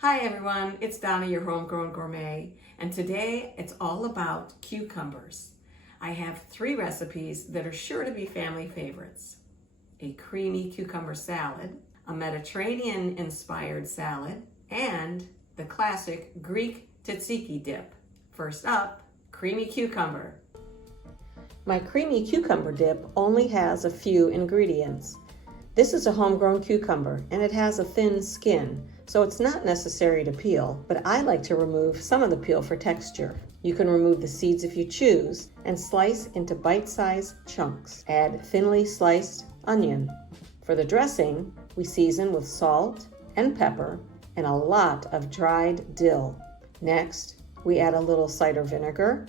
Hi everyone, it's Donna, your homegrown gourmet, and today it's all about cucumbers. I have 3 recipes that are sure to be family favorites. A creamy cucumber salad, a Mediterranean-inspired salad, and the classic Greek tzatziki dip. First up, creamy cucumber. My creamy cucumber dip only has a few ingredients. This is a homegrown cucumber and it has a thin skin, so it's not necessary to peel, but I like to remove some of the peel for texture. You can remove the seeds if you choose and slice into bite-sized chunks. Add thinly sliced onion. For the dressing, we season with salt and pepper and a lot of dried dill. Next, we add a little cider vinegar,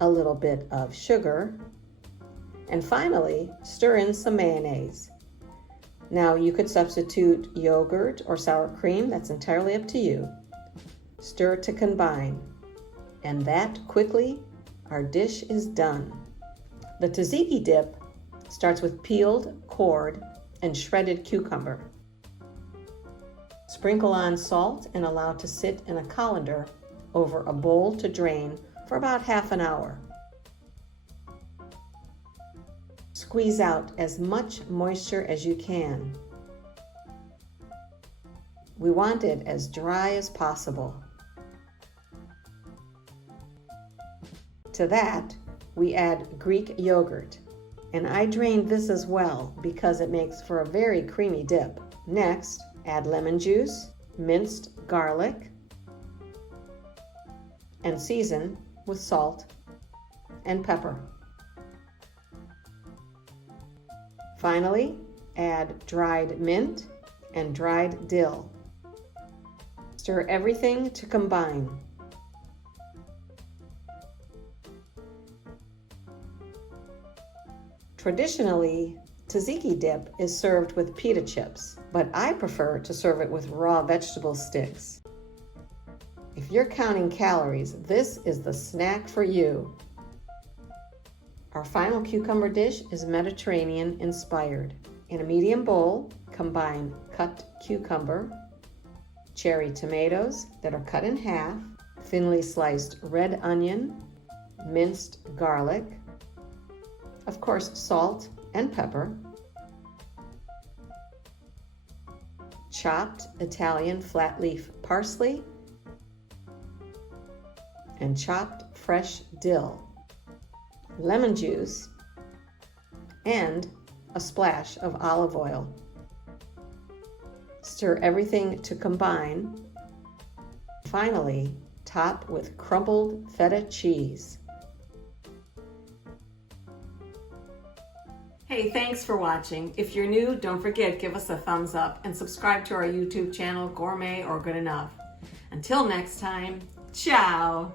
a little bit of sugar, and finally, stir in some mayonnaise. Now you could substitute yogurt or sour cream, that's entirely up to you. Stir to combine, and that quickly, our dish is done. The tzatziki dip starts with peeled, cored, and shredded cucumber. Sprinkle on salt and allow to sit in a colander over a bowl to drain for about half an hour. Squeeze out as much moisture as you can. We want it as dry as possible. To that, we add Greek yogurt, and I drained this as well because it makes for a very creamy dip. Next, add lemon juice, minced garlic, and season with salt and pepper. Finally, add dried mint and dried dill. Stir everything to combine. Traditionally, tzatziki dip is served with pita chips, but I prefer to serve it with raw vegetable sticks. If you're counting calories, this is the snack for you. Our final cucumber dish is Mediterranean inspired. In a medium bowl, combine cut cucumber, cherry tomatoes that are cut in half, thinly sliced red onion, minced garlic, of course salt and pepper, chopped Italian flat leaf parsley, and chopped fresh dill, lemon juice, and a splash of olive oil. Stir everything to combine. Finally, top with crumbled feta cheese. Hey, thanks for watching. If you're new, don't forget, give us a thumbs up and subscribe to our YouTube channel, Gourmet or Good Enough. Until next time, ciao!